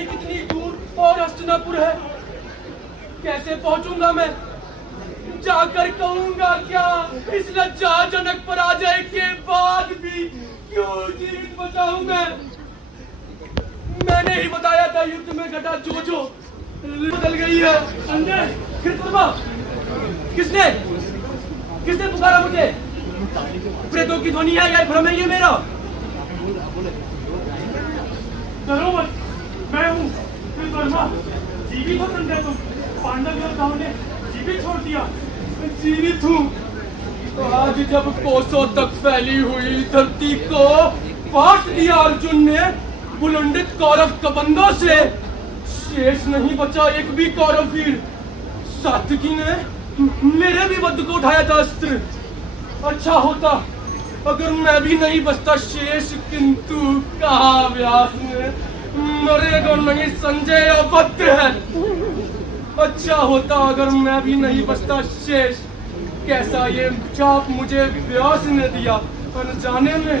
ही कितनी दूर और हस्तिनापुर है। कैसे पहुंचूंगा मैं? जाकर कहूंगा क्या इस लज्जाजनक पराजय के बाद भी क्यों जीवित बचा हूं मैं? मैंने ही बताया था युद्ध में घटा जो बदल गई है। संजय, किसने किसने पुकारा मुझे? प्रेतों की ध्वनि है या भ्रम है ये मेरा? डरो मत, मैं हूँ वर्मा। जीवित हो संजय तुम? पांडव योद्धाओं ने जीवित छोड़ दिया। जीवित हूँ। तो आज जब कोसों तक फैली हुई धरती को पाट दिया अर्जुन ने बुलंडित कौरव कबंधों से, शेष नहीं बचा एक भी कौरव वीर। सात्विकी ने मेरे भी वध को उठाया था अस्त्र। अच्छा होता अगर मैं भी नहीं बचता शेष, किंतु कहा व्यास ने मरेगा नहीं संजय अभद्र है। अच्छा होता अगर मैं भी नहीं बचता शेष। कैसा ये चाप मुझे व्यास ने दिया अनजाने में।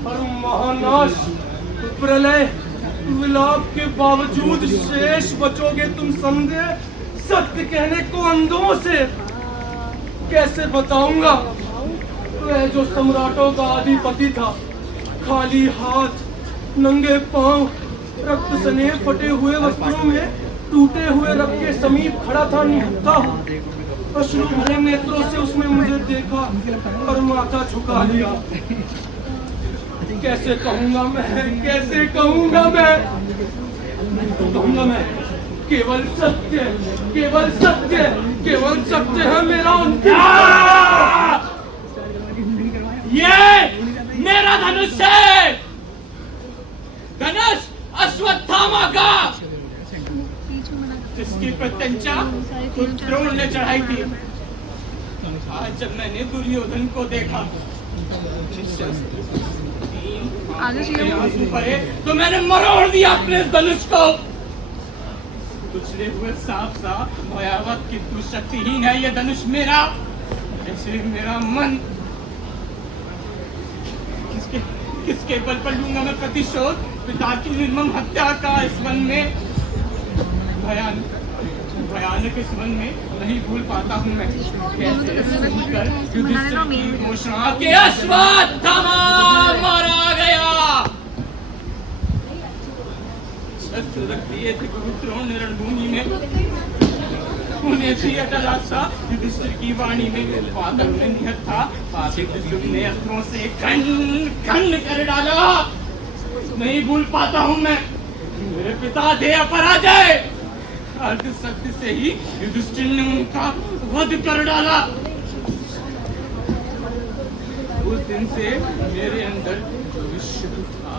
और महानाश प्रलय विलाप के बावजूद शेष बचोगे तुम संजय। सत्य कहने को अंधों से कैसे बताऊंगा? वह जो सम्राटों का अधिपति था, खाली हाथ नंगे पांव रक्त सने फटे हुए वस्त्रों में टूटे हुए रथ के समीप खड़ा था निहत्था। अश्रु भरे नेत्रों से उसने मुझे देखा और माथा झुका लिया। कैसे कहूंगा मैं, कैसे कहूंगा मैं? कहूंगा मैं केवल सत्य, केवल सत्य, केवल सत्य है मेरा अंतिम। ये मेरा धनुष है, धनुष अश्वत्थामा का, जिसकी प्रत्यंचा द्रोण ने चढ़ाई थी। आज जब मैंने दुर्योधन को देखा पड़े तो मैंने मरोड़ दिया अपने धनुष को। कुचले हुए सांप सा भयावह किंतु शक्तिहीन है ये धनुष मेरा। ऐसे मेरा मन किसके बल पर लूंगा मैं प्रतिशोध? पिता की निर्मम हत्या का इस वन में, भयानक इस वन में नहीं भूल पाता हूँ मैं। कैसे सुनकर युधिष्ठिर की घोषणा के अश्वत्थामा मारा गया। शस्त्र रख दिए थे द्रोण ने रणभूमि में, उन्हें थी अटल आशा युधिष्ठिर की वाणी में। पागल में निहत था, पापिष्ठ युग ने अस्त्रों से खंड खंड कर डाला। नहीं भूल पाता हूँ मैं मेरे पिता थे अपराजय। अर्ध सत्य से ही युधिष्ठिर ने उनका वध कर डाला। उस दिन से मेरे अंदर जो विश्व था,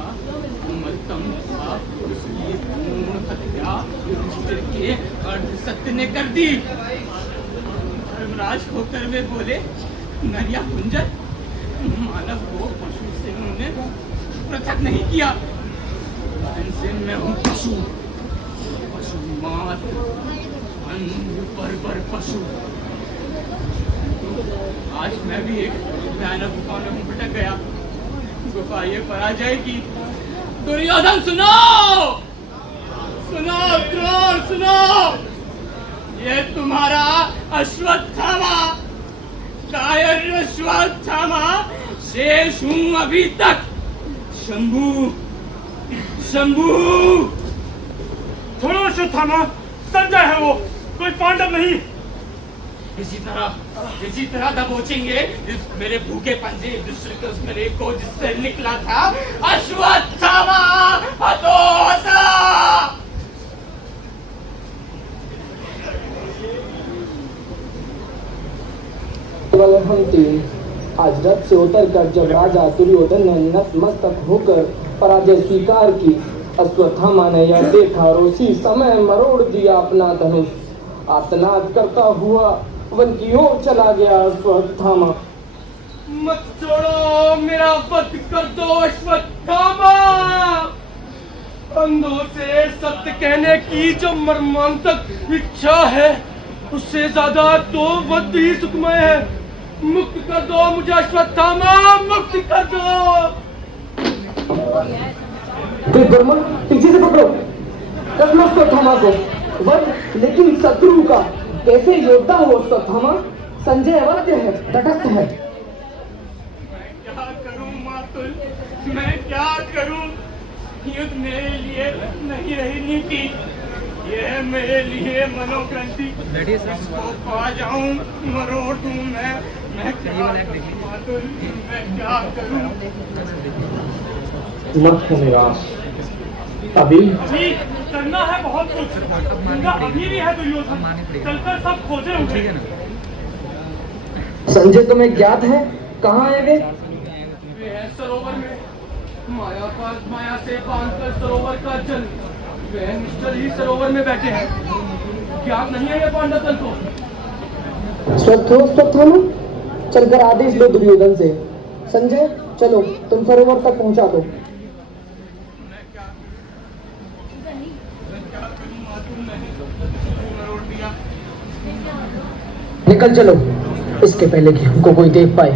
मलतम था, उसकी पूर्ण हत्या युधिष्ठिर के अर्ध सत्य ने कर दी। धर्मराज होकर वे बोले, नरिया कुंजर, मानव को पशु से उन्होंने पृथक नहीं किया। इनसे मैं हूँ पशु, पशु मात्र, पर पशु। आज मैं भी एक भयानक गुफा में भटक गया। गुफा ये पराजय की। दुर्योधन सुनो, सुनो द्रोण सुनो, ये तुम्हारा अश्वत्थामा, कायर अश्वत्थामा शेष हूं अभी तक। शंभू, शंभू। छोड़ो अश्वत्थामा, संजय है वो, कोई पांडव नहीं। इसी तरह दबोचेंगे जिस मेरे भूखे पंजे युधिष्ठिर के उस मेरे को जिससे निकला था अश्वत्थामा हतोत्सा। हम तीन आज रथ से उतरकर जब राजा दुर्योधन ने नतमस्तक होकर पराजय स्वीकार की, अश्वत्थामा ने यह देखा और उसी समय मरोड़ दिया अपना धनुष। आर्तनाद करता हुआ वन की ओर चला गया अश्वत्थामा। मत छोड़ो, मेरा वध कर दो अश्वत्थामा। अंधों से सत्य कहने की जो मर्मांतक इच्छा है, उससे ज्यादा तो वध ही सुखमय है। मुक्त कर दो मुझे अश्वत्थामा, मुक्त कर दो। पीछे से पकड़ो। अश्वत्थामा को वध, लेकिन शत्रु का कैसे योद्धा हो अश्वत्थामा? संजय अवध्य है, तटस्थ है। क्या करूं मातुल, मैं क्या करूं? युद्ध मेरे लिए नहीं रही नीति, ये मेरे लिए मनोग्रंथि। इसको पा जाऊं, मरोड़ दूं मैं क्या करूं मातुल, मैं क्या करूं? मत हो निराश। अभी अभी करना है बहुत कुछ। गंगा अभी भी है दुर्योधन, चलकर सब खोजे होंगे। संजय तुम्हें ज्ञात है, कहाँ है वे? वे हैं सरोवर में, माया से बांधकर सरोवर का जल, वे निश्चल ही सरोवर में बैठे हैं। ज्ञात नहीं है ये पांडव दल को। स्वस्थ हो अश्वत्थामा? चलकर आदेश लो दुर्योधन से। संजय चलो, तुम सरोवर तक पहुंचा दो। मैं क्या करूं मातुल, मैंने मरोड़ दिया। निकल चलो, इसके पहले कि हमको कोई देख पाए।